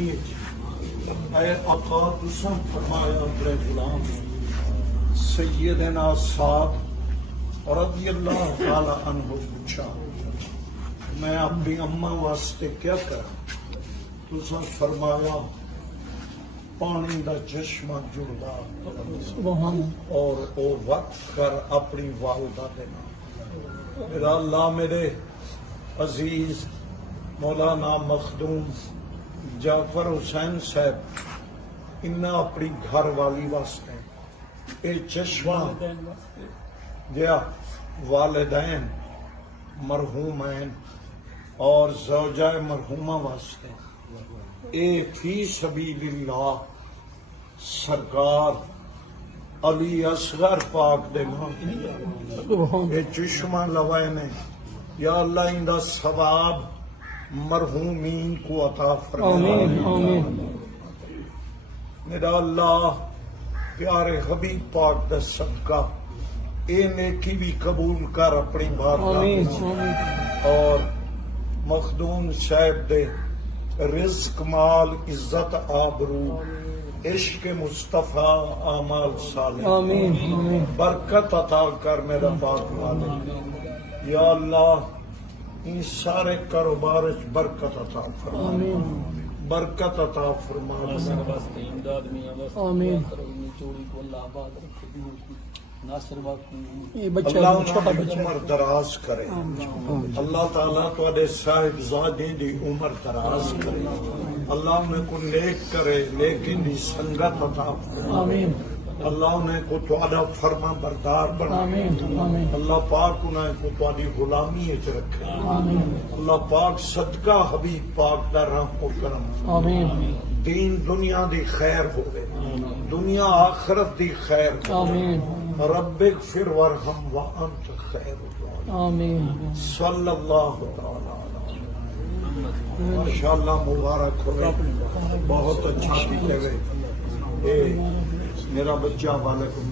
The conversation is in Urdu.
نیکی اے آقا تساں فرمایا اپنے غلام سیدنا سعد رضی اللہ تعالی عنہ پوچھا میں اپنی اماں واسطے کیا کرا؟ تساں فرمایا پانی دا چشمہ جڑدا اور او وقت کر اپنی والدہ دے نام۔ میرا اللہ میرے عزیز مولانا مخدوم جعفر حسین صاحب انہاں اپنی گھر والی واسطے اے چشمہ جیا والدین مرحومین اور زوجہ مرحومہ واسطے اے فی سبیل اللہ سرکار علی اصغر پاک دے نام اے چشمہ لوائے نے یا اللہ ان دا ثواب مرحومین کو عطا فرما۔ میرا اللہ پیارے حبیب پاک دا صدقہ اے نیکی بھی قبول کر اپنی بارگاہ اور مخدوم صاحب دے رزق مال عزت آبرو عشق مصطفیٰ اعمال صالح برکت عطا کر میرا پاک مالک۔ یا اللہ ان سارے کاروبار برکت عطا فرما، برکت عطا فرما۔ اللہ انہیں عمر دراز کرے، اللہ تعالیٰ تواڈے صاحبزادے دی عمر دراز کرے، اللہ انہیں کو نیک کرے لیکن دی سنگت عطا فرما، اللہ انہیں کو تواڈا فرما بردار بنا، اللہ پاک انہیں کو تواڈی غلامی اچ رکھے، اللہ پاک صدقہ حبیب پاک دا رحم و کرم، دین دنیا دی خیر ہوئے، دنیا آخرت دی خیر ہوئے، رب اغفر ورحم وانت خیر الراحمین۔ صلی اللہ تعالی علیہ ماشاءاللہ مبارک ہوئے، بہت اچھا کیتے ہوئے۔ میرا بچہ والکم